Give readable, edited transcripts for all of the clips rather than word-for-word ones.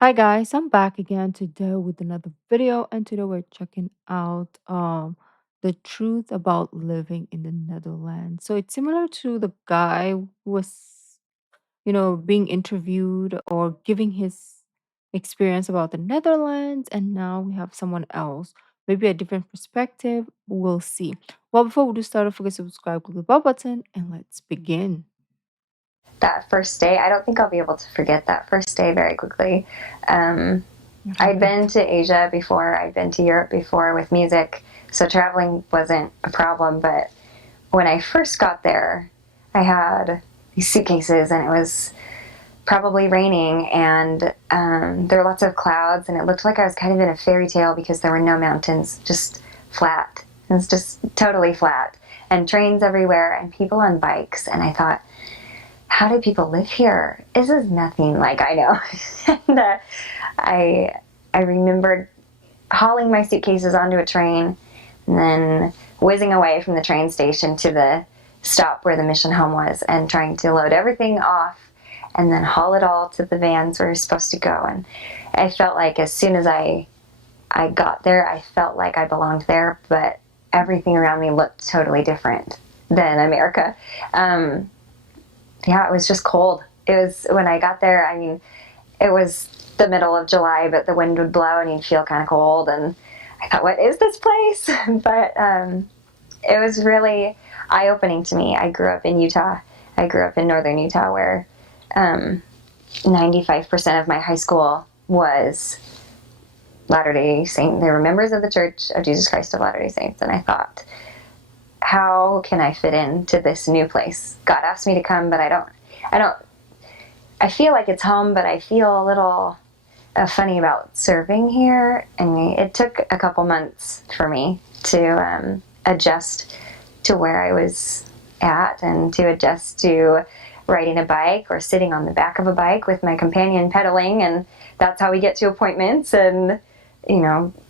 Hi guys, I'm back again today with another video, and today we're checking out the truth about living in the Netherlands. So it's similar to the guy who was, being interviewed or giving his experience about the Netherlands, and now we have someone else, maybe a different perspective. We'll see. Well, before we do start, don't forget to subscribe, click the bell button, and let's begin. That first day, I don't think I'll be able to forget that first day very quickly. Um, What I'd been happened? to Asia before, I'd been to Europe before with music, so traveling wasn't a problem. But when I first got there, I had these suitcases and it was probably raining, and there were lots of clouds, and it looked like I was kind of in a fairy tale because there were no mountains, just flat. It was just totally flat, and trains everywhere, and people on bikes. And I thought, how do people live here? This is nothing like I know. and I I remembered hauling my suitcases onto a train and then whizzing away from the train station to the stop where the mission home was and trying to load everything off and then haul it all to the vans where we were supposed to go. And I felt like as soon as I got there, I felt like I belonged there, but everything around me looked totally different than America. Um, yeah, it was just cold. It was when I got there, I mean, it was the middle of July, but the wind would blow and you'd feel kind of cold. And I thought, what is this place? but it was really eye opening to me. I grew up in Utah. I grew up in northern Utah where 95% of my high school was Latter day Saint. They were members of the Church of Jesus Christ of Latter day Saints. And I thought, how can I fit into this new place? God asked me to come, but I don't, I feel like it's home, but I feel a little funny about serving here. And it took a couple months for me to adjust to where I was at and to adjust to riding a bike or sitting on the back of a bike with my companion pedaling. And that's how we get to appointments and,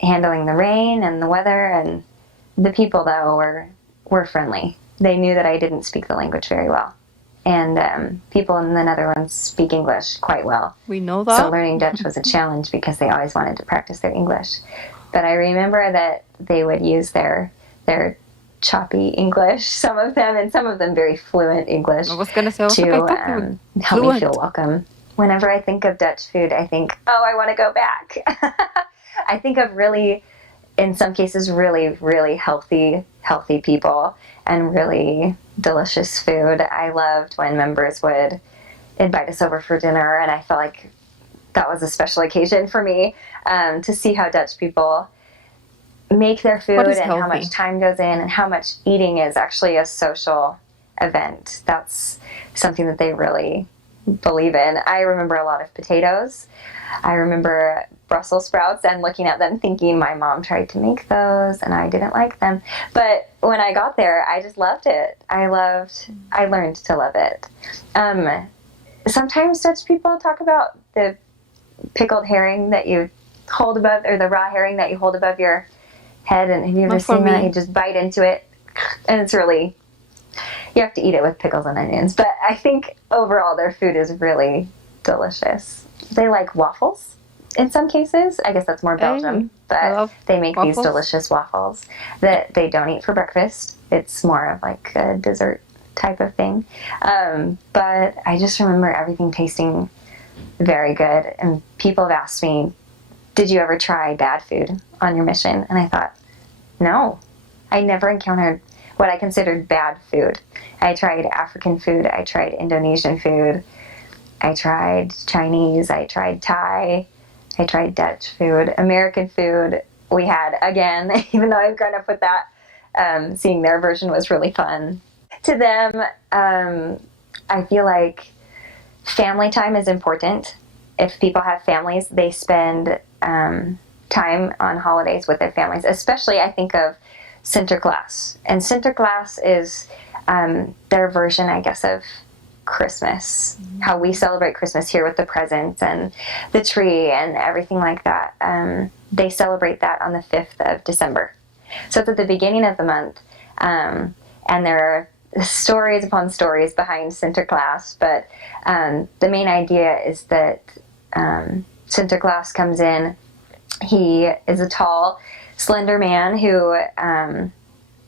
handling the rain and the weather. And the people, though, were friendly. They knew that I didn't speak the language very well. And people in the Netherlands speak English quite well. We know So that. learning Dutch was a challenge because they always wanted to practice their English. But I remember that they would use their choppy English, some of them, and some of them very fluent English, I was gonna say, I was like, I to thought you were help me feel fluent. welcome. Whenever I think of Dutch food, I think, oh, I want to go back. I think of really, in some cases, really, really healthy people and really delicious food. I loved when members would invite us over for dinner, and I felt like that was a special occasion for me, to see how Dutch people make their What food is and how much healthy? time goes in and how much eating is actually a social event. That's something that they really believe in. I remember a lot of potatoes. I remember Brussels sprouts and looking at them thinking my mom tried to make those and I didn't like them. But when I got there, I just loved it. I learned to love it. Um, Sometimes Dutch people talk about the pickled herring that you hold above, or the raw herring that you hold above your head. And have you ever Not for seen that? You me. just bite into it, and it's really, you have to eat it with pickles and onions. But I think overall their food is really delicious. They like waffles in some cases. I guess that's more Hey, Belgium, I but love they make these waffles. delicious waffles that they don't eat for breakfast. It's more of like a dessert type of thing. But I just remember everything tasting very good. And people have asked me, did you ever try bad food on your mission? And I thought, no, I never encountered what I considered bad food. I tried African food, I tried Indonesian food, I tried Chinese, I tried Thai, I tried Dutch food, American food. We had, again, even though I've grown up with that, seeing their version was really fun. To them, I feel like family time is important. If people have families, they spend time on holidays with their families. Especially, I think of Sinterklaas, and Sinterklaas is their version, I guess, of Christmas. How we celebrate Christmas here with the presents and the tree and everything like that. They celebrate that on the 5th of December. So it's at the beginning of the month, and there are stories upon stories behind Sinterklaas, but the main idea is that Sinterklaas comes in. He is a tall, slender man who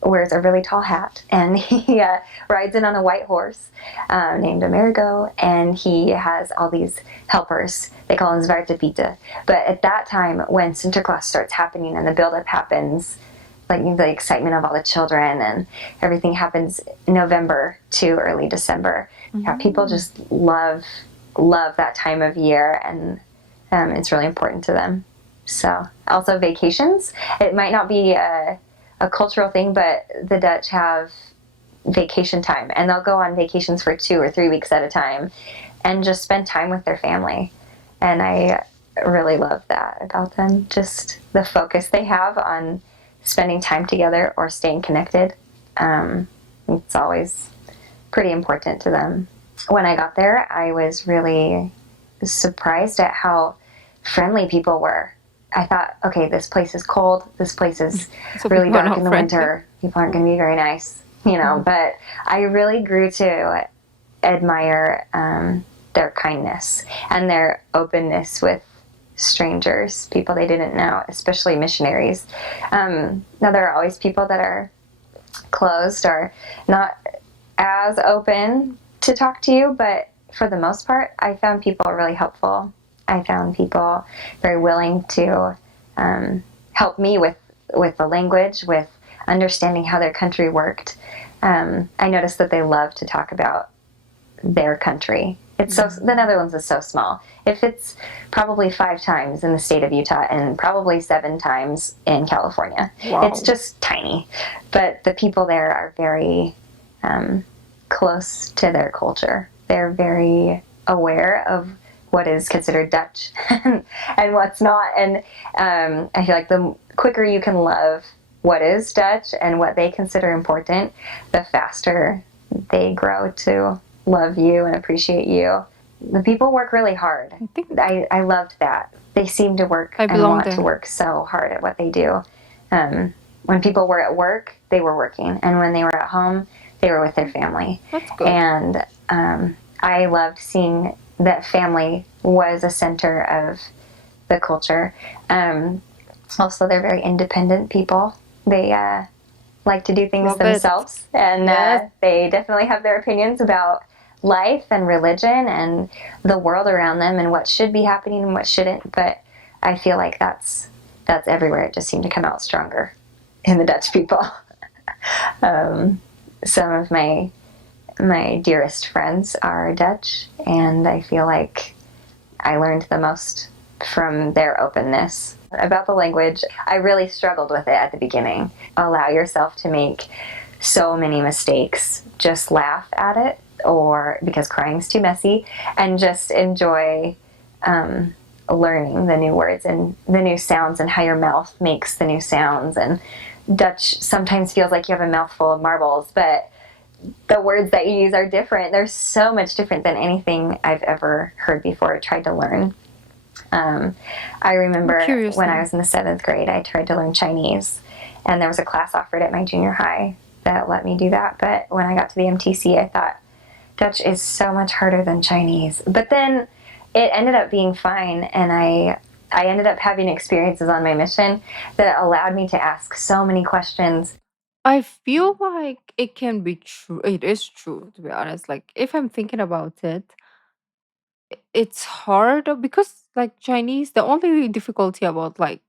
wears a really tall hat, and he rides in on a white horse named Amerigo, and he has all these helpers. They call him Zwarte Pieten. But at that time, when Sinterklaas starts happening and the buildup happens, like the excitement of all the children and everything happens November to early December. Yeah, people Mm. just love that time of year, and it's really important to them. So also vacations. It might not be a cultural thing, but the Dutch have vacation time, and they'll go on vacations for 2 or 3 weeks at a time, and just spend time with their family. And I really love that about them. Just the focus they have on spending time together or staying connected. It's always pretty important to them. When I got there, I was really surprised at how friendly people were. I thought, okay, this place is cold. This place is So really people are dark in not the friendly. winter. People aren't going to be very nice, you know. Mhm. But I really grew to admire their kindness and their openness with strangers, people they didn't know, especially missionaries. Now, there are always people that are closed or not as open to talk to you, but for the most part, I found people really helpful. I found people very willing to help me with the language, with understanding how their country worked. I noticed that they love to talk about their country. It's so the Mm. Netherlands is so small. It fits probably 5 times in the state of Utah and probably 7 times in California. It's Wow. just tiny, but the people there are very close to their culture. They're very aware of what is considered Dutch and what's not. And I feel like the quicker you can love what is Dutch and what they consider important, the faster they grow to love you and appreciate you. The people work really hard. I think I loved that. They seem to work I and belong want to there. work so hard at what they do. When people were at work, they were working. And when they were at home, they were with their family. That's good. And I loved seeing that family was a center of the culture. Also, they're very independent people. They like to do things Love it. themselves, and Yes. they definitely have their opinions about life and religion and the world around them and what should be happening and what shouldn't. But I feel like that's everywhere. It just seemed to come out stronger in the Dutch people. Some of my dearest friends are Dutch, and I feel like I learned the most from their openness. About the language, I really struggled with it at the beginning. Allow yourself to make so many mistakes. Just laugh at it, or because crying's too messy, and just enjoy learning the new words and the new sounds and how your mouth makes the new sounds. And Dutch sometimes feels like you have a mouthful of marbles, but the words that you use are different. They're so much different than anything I've ever heard before or tried to learn. I I'm remember curious when I now. was in the 7th grade, I tried to learn Chinese, and there was a class offered at my junior high that let me do that. But when I got to the MTC, I thought Dutch is so much harder than Chinese. But then it ended up being fine, and I ended up having experiences on my mission that allowed me to ask so many questions. I feel like it can be true. It is true, to be honest. Like, if I'm thinking about it, it's hard because, like, Chinese, the only difficulty about, like,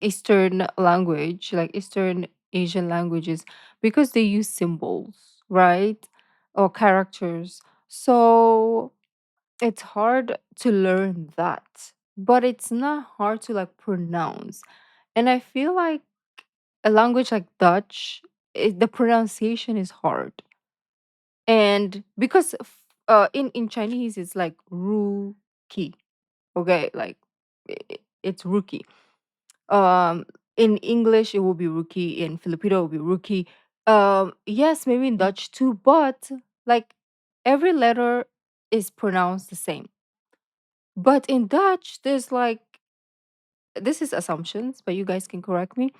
Eastern language, like Eastern Asian languages, because they use symbols, right? Or characters. So it's hard to learn that, but it's not hard to, like, pronounce. And I feel like a language like Dutch, the pronunciation is hard. And because in Chinese it's like rookie, okay, like it's rookie. Um, in English it will be rookie. In Filipino it will be rookie. Yes, maybe in Dutch too, but like every letter is pronounced the same. But in Dutch, there's like this is assumptions, but you guys can correct me.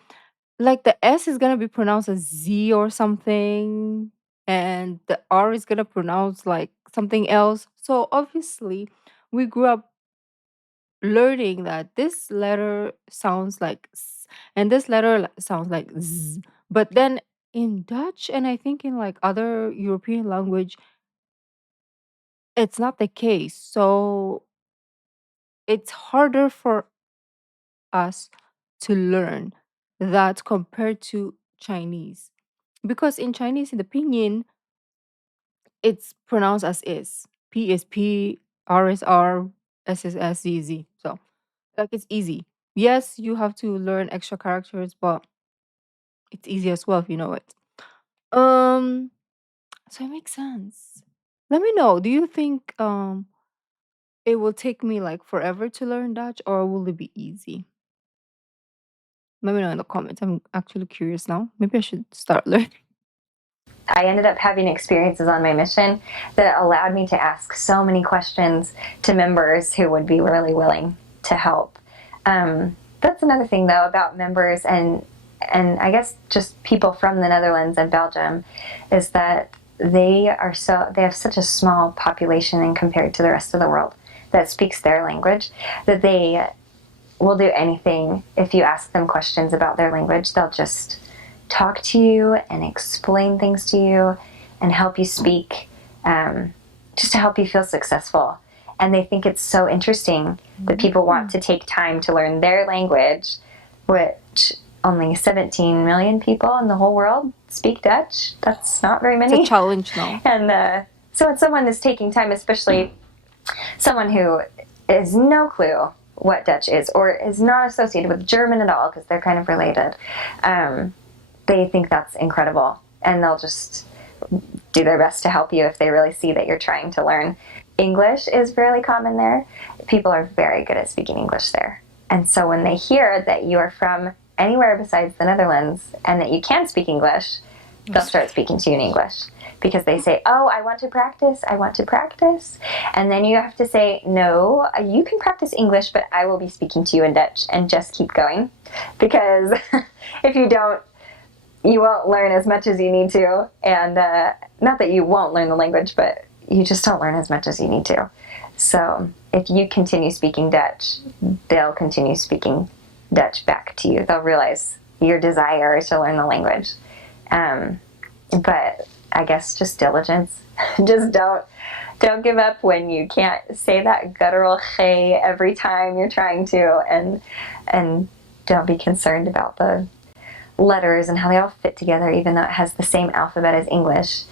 Like the S is gonna be pronounced as Z or something, and the R is gonna pronounce like something else. So obviously, we grew up learning that this letter sounds like s and this letter sounds like z. But then in Dutch and I think in like other European language, it's not the case. So it's harder for us to learn that compared to Chinese. Because in Chinese, in the pinyin, it's pronounced as is. P is P, R is R, S is S, Z is Z. So like it's easy. Yes, you have to learn extra characters, but it's easy as well if you know it. Um, so it makes sense. Let me know. Do you think it will take me like forever to learn Dutch or will it be easy? Let me know in the comments. I'm actually curious now. Maybe I should start learning. I ended up having experiences on my mission that allowed me to ask so many questions to members who would be really willing to help. That's another thing, though, about members and I guess just people from the Netherlands and Belgium, is that they have such a small population and compared to the rest of the world that speaks their language that they will do anything. If you ask them questions about their language, they'll just talk to you and explain things to you and help you speak, just to help you feel successful. And they think it's so interesting that people want to take time to learn their language, which only 17 million people in the whole world speak Dutch. That's not very It's a many. challenge now. And so when someone is taking time, especially someone who has no clue what Dutch is or is not associated with German at all, because they're kind of related, they think that's incredible. And they'll just do their best to help you if they really see that you're trying to learn. English is fairly common there. People are very good at speaking English there. And so when they hear that you are from anywhere besides the Netherlands and that you can speak English, they'll start speaking to you in English. Because they say, oh, I want to practice, I want to practice. And then you have to say, no, you can practice English, but I will be speaking to you in Dutch, and just keep going. Because if you don't, you won't learn as much as you need to. And not that you won't learn the language, but you just don't learn as much as you need to. So if you continue speaking Dutch, they'll continue speaking Dutch back to you. They'll realize your desire to learn the language. But I guess just diligence. Just don't give up when you can't say that guttural hey every time you're trying to, and don't be concerned about the letters and how they all fit together, even though it has the same alphabet as English.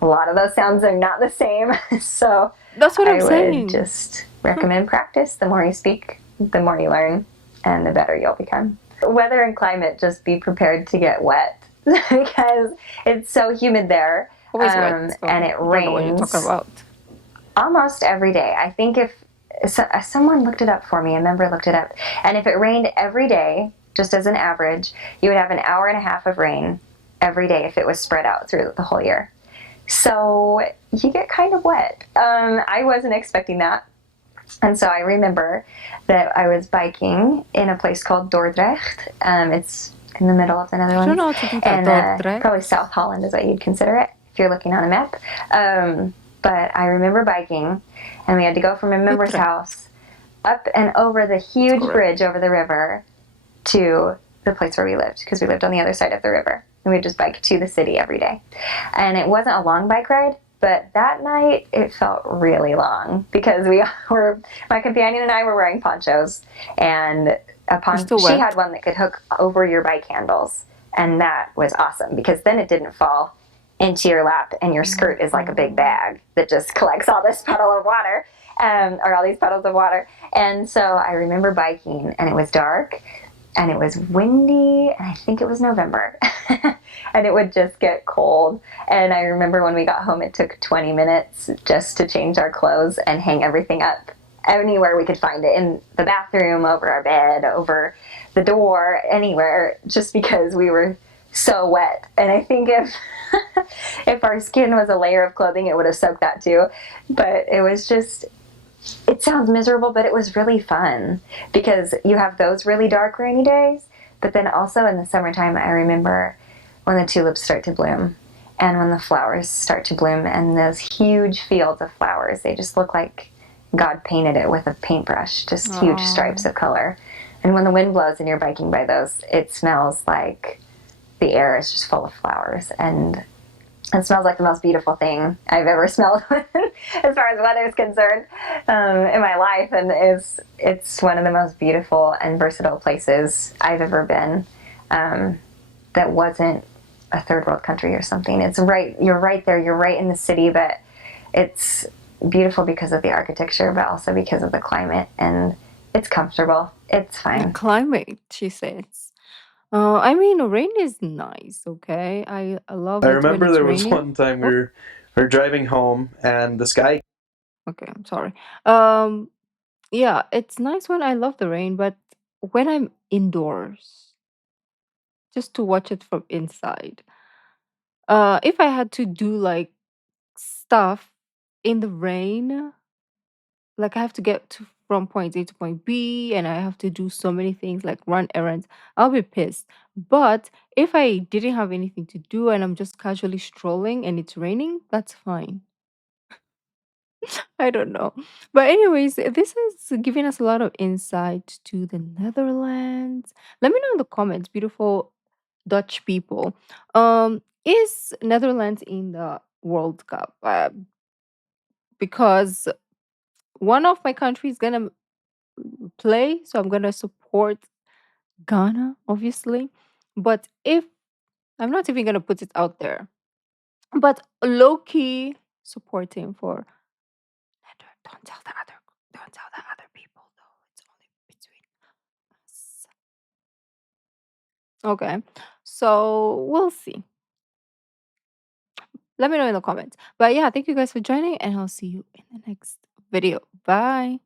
A lot of those sounds are not the same. So That's what I I'm would saying. just recommend practice. The more you speak, the more you learn, and the better you'll become. Weather and climate, just be prepared to get wet because it's so humid there. Always wet. So and it I don't know what you're rains talking about. almost every day. I think if someone looked it up for me, a member looked it up, and if it rained every day, just as an average, you would have an hour and a half of rain every day if it was spread out through the whole year. So you get kind of wet. I wasn't expecting that. And so I remember that I was biking in a place called Dordrecht. It's in the middle of the Netherlands. I don't know how to do that. And Dordrecht? probably South Holland is what you'd consider it if you're looking on a map. But I remember biking, and we had to go from a member's Utrecht. house up and over the huge Correct. bridge over the river to the place where we lived, because we lived on the other side of the river. And we'd just bike to the city every day. And it wasn't a long bike ride, but that night it felt really long because my companion and I were wearing ponchos, and still she wet. had one that could hook over your bike handles, and that was awesome because then it didn't fall into your lap, and your skirt is like a big bag that just collects all this puddle of water, or all these puddles of water. And so I remember biking, and it was dark, and it was windy, and I think it was November. And it would just get cold. And I remember when we got home, it took 20 minutes just to change our clothes and hang everything up anywhere we could find it, in the bathroom, over our bed, over the door, anywhere, just because we were so wet. And I think if our skin was a layer of clothing, it would have soaked that too. But it was just, it sounds miserable, but it was really fun because you have those really dark, rainy days. But then also in the summertime, I remember when the tulips start to bloom and when the flowers start to bloom, and those huge fields of flowers, they just look like God painted it with a paintbrush, just huge stripes Oh, of color. And when the wind blows and you're biking by those, it smells like the air is just full of flowers, and it smells like the most beautiful thing I've ever smelled as far as weather is concerned in my life. And it's one of the most beautiful and versatile places I've ever been. That wasn't a third world country or something. It's right, you're right there, you're right in the city, but it's beautiful because of the architecture, but also because of the climate, and it's comfortable. It's the fine. climate, she says. I mean, rain is nice, okay? I I love it when remember it's there was raining. one time Oh, we were driving home and the sky. okay, I'm sorry. Um, yeah, it's nice when I love the rain, but when I'm indoors, just to watch it from inside. If I had to do like stuff in the rain, like I have to get to from point A to point B and I have to do so many things like run errands, I'll be pissed. But if I didn't have anything to do and I'm just casually strolling and it's raining, that's fine. I don't know. But anyways, this is giving us a lot of insight to the Netherlands. Let me know in the comments, beautiful Dutch people. Is Netherlands in the World Cup? Because one of my countries gonna play, so I'm gonna support Ghana, obviously. But if I'm not even gonna put it out there, but low key supporting for don't tell the other don't tell the other people though. It's only between us. Okay. So we'll see. Let me know in the comments. But yeah, thank you guys for joining and I'll see you in the next video. Bye.